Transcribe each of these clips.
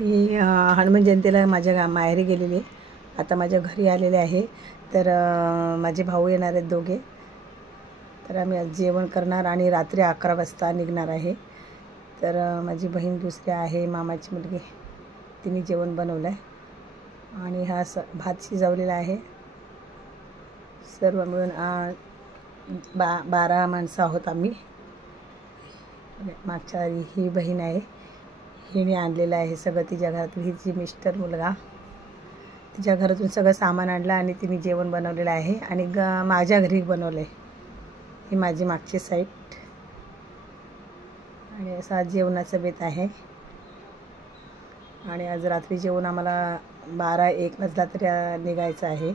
मी हनुमान जयंतीला माझ्या माहेरी गेलेली, आता माझ्या घरी आलेले आहे. तर माझे भाऊ येणार आहेत दोघे. तर आम्ही आज जेवण करणार आणि रात्री 11 वाजता निघणार आहे. तर माझी बहीण दुसरी आहे, मामाची मुलगी, तिने जेवण बनवलं आहे आणि हा भात शिजवलेला आहे. सर्व मिळून 12 माणसं आहोत आम्ही. मागच्या ही बहीण आहे, हिने आणलेलं आहे सगळं तिच्या घरातून. हिची मिस्टर मुलगा तिच्या घरातून सगळं सामान आणलं आणि तिने जेवण बनवलेलं आहे आणि माझ्या घरी बनवलं आहे. ही माझी मागची साईड आणि असा आज जेवणाचा बेत आहे. आणि आज रात्री जेवण आम्हाला 12-1 वाजता तरी निघायचं आहे.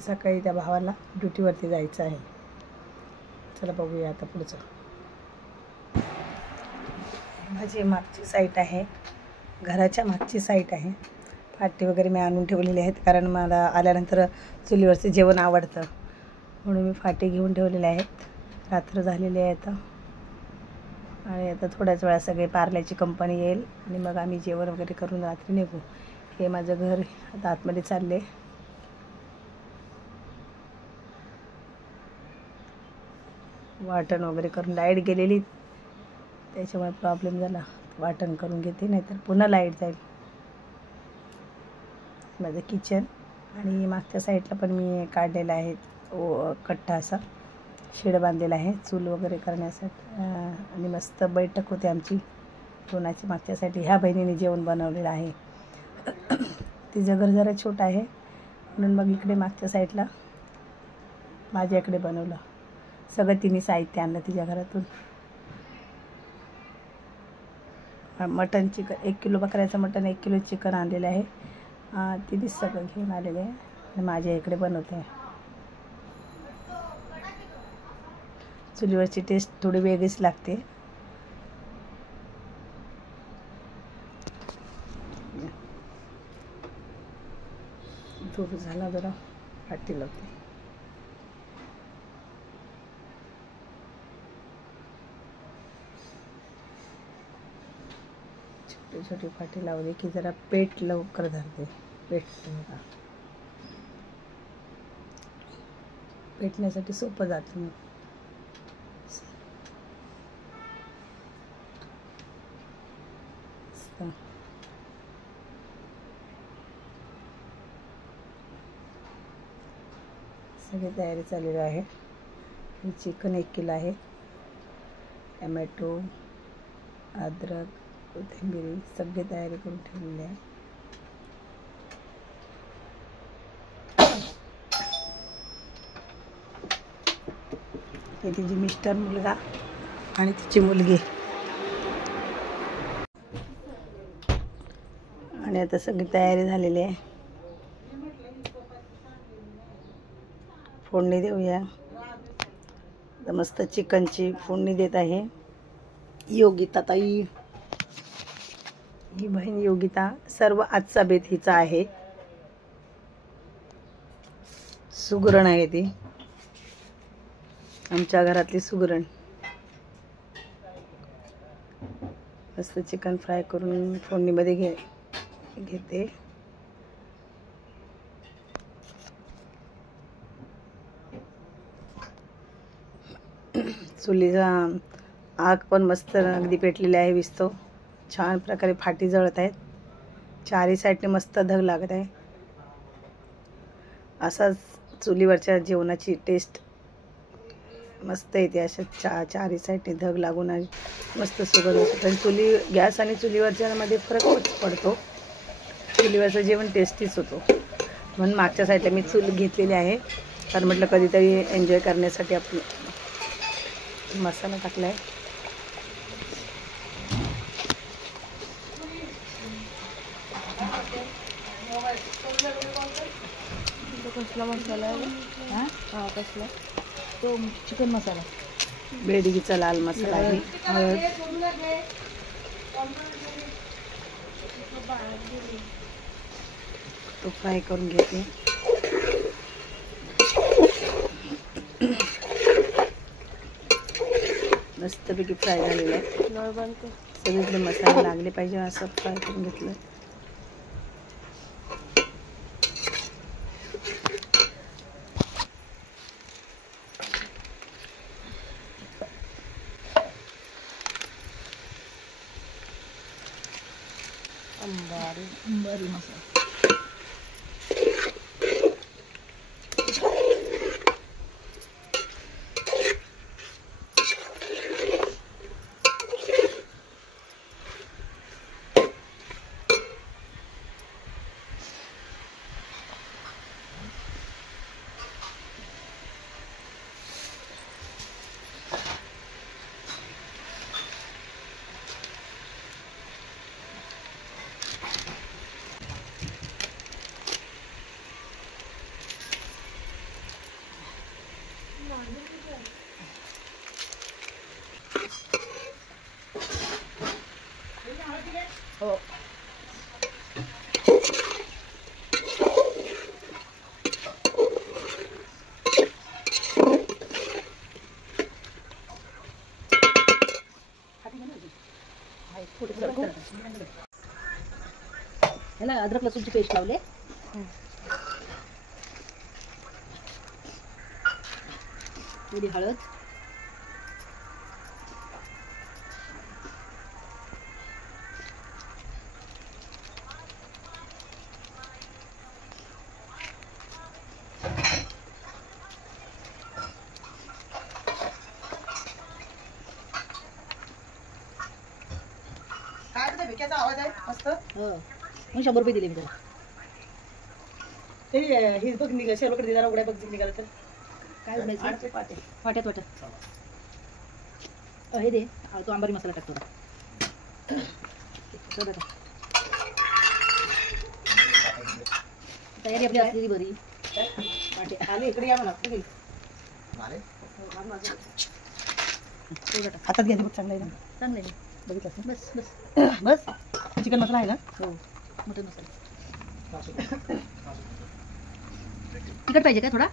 सकाळी त्या भावाला ड्युटीवरती जायचं आहे. चला बघूया आता पुढचं. माझी मागची साईट आहे, घराच्या मागची साईट आहे. फाटी वगैरे मी आणून ठेवलेली आहेत, कारण मला आल्यानंतर चुलीवरचं जेवण आवडतं म्हणून मी फाटी घेऊन ठेवलेले आहेत. रात्र झालेली आहे आता आणि आता थोड्याच वेळा सगळे पार्ल्याची कंपनी येईल आणि मग आम्ही जेवण वगैरे करून रात्री निघू. हे माझं घर आता आतमध्ये चालले. वाटण वगैरे करून लाईट गेलेली, त्याच्यामुळे प्रॉब्लेम झाला. वाटण करून घेते, नाहीतर पुन्हा लाईट जाईल. माझं किचन आणि मागच्या साईडला पण मी काढलेला आहे कट्टा, असा शेड बांधलेला आहे चूल वगैरे करण्यासाठी. आणि मस्त बैठक होते आमची जेवणाची मागच्या साईड. ह्या बहिणीने जेवण बनवलेलं आहे. तिचं घर जरा छोटं आहे म्हणून मग इकडे मागच्या साईडला माझ्याकडे बनवलं. सगळं तिने साहित्य आणलं तिच्या घरातून. मटन चिकन 1 किलो बकऱ्याचं मटन, 1 किलो चिकन आणलेलं आहे. तिने सगळं घेऊन आलेलं आहे आणि माझ्या इकडे बनवते आहे. चुलीवरची टेस्ट थोडी वेगळीच लागते. झोप झाला जरा फाटी लावते. छोटी छोटी फाटी लावली की जरा पेट लवकर धरते. पेटण्यासाठी सोपं जातं. मग सगळी तयारी चाललेली आहे. चिकन 1 किलो आहे. टमॅटो, अद्रक, कोथिंबीर सगळी तयारी करून ठेवलेली आहे. हे तिची मिस्टर मुलगा आणि तिची मुलगी. आणि आता सगळी तयारी झालेली आहे. फोडणी देऊया. तर मस्त चिकनची फोडणी देत आहे योगिता ताई. ही बहीण योगिता. सर्व आजचा बेत हिचा आहे. सुगरण आहे ती, आमच्या घरातली सुगरण. मस्त चिकन फ्राय करून फोडणीमध्ये घेते. चुलीचा आग पण मस्त अगदी पेटलेली आहे. विस्तो छान प्रकारे फाटी जळत आहेत. चारी साईडने मस्त धग लागत आहे. असाच चुलीवरच्या जेवणाची टेस्ट मस्त येते. अशा चारी साईडने धग लागून आणि मस्त सुगंध सुटतो. चुली गॅस आणि चुलीवरच्यामध्ये फरक पडतो. चुलीवरचं जेवण टेस्टीच होतो. म्हणून मागच्या साईडला मी चूल घेतलेली आहे, कारण म्हटलं कधीतरी एन्जॉय करण्यासाठी. आपण मसाला टाकला आहे. कसला मसाला आहे? हा कसला? तो चिकन मसाला, बेडगीचा लाल मसाला आहे. तो फ्राय करून घेते. मस्तपैकी फ्राय झालेला आहे. सगळीकडे मसाले लागले पाहिजे असं फ्राय करून घेतलं. अंबारी मसाला. हो. ह्याला अद्रक लसूणची पेस्ट लावले. थोडी हळद, आवाज आहे मस्त. मी 100 रुपये दिले मी त्याला. ते हे बघ निघा शेवकडे जरा उघड्या बघ निघालं तर काय बनायचं? वाट्यात वाट्यात हे दे. तो अंबारी मसाला टाकतो. तयारी आपली असलेली बरी. आले इकडे या मला हातात घ्या बघ. चांगलं आहे ना? चांगलं आहे. बघितलं बस बस बस. चिकन मसाला आहे ना? हो, मटन मसाला. तिखट पाहिजे का? थोडा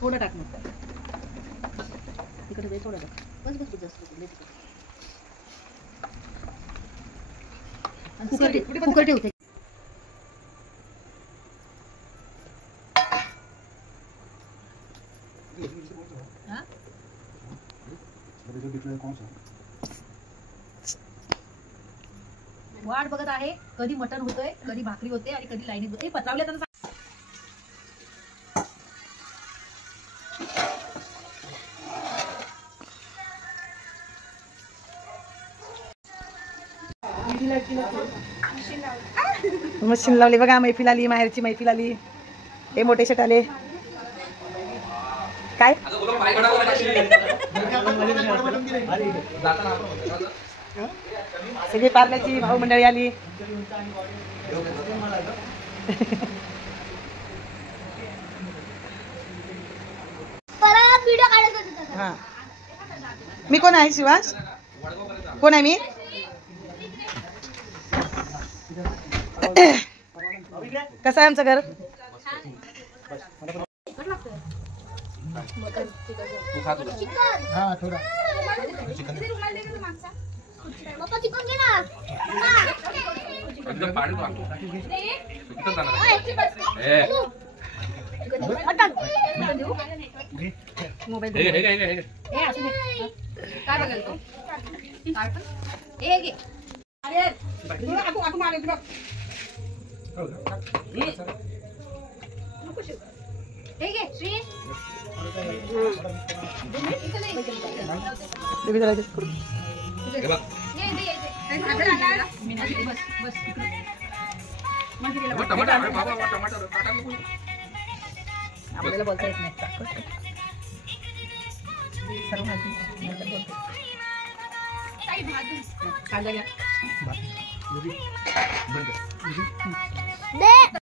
थोडा टाक. मग तिखट थोडा टाक. बस बस बस. कुकर ठेवते. वाट बघत आहे कधी मटण होतंय, कधी भाकरी होते आणि कधी लाईनीत होते. पत्रावले तर मशीन लावली बघा. मैफिल आली, माहेरची मैफिल आली. हे मोठे शेट आले. काय सगळी पार्ल्याची भाऊ मंडळी आली. हा, मी कोण आहे? शिवास कोण आहे? मी कसं आहे आमचं घर? आपल्याला बोलता येत नाही.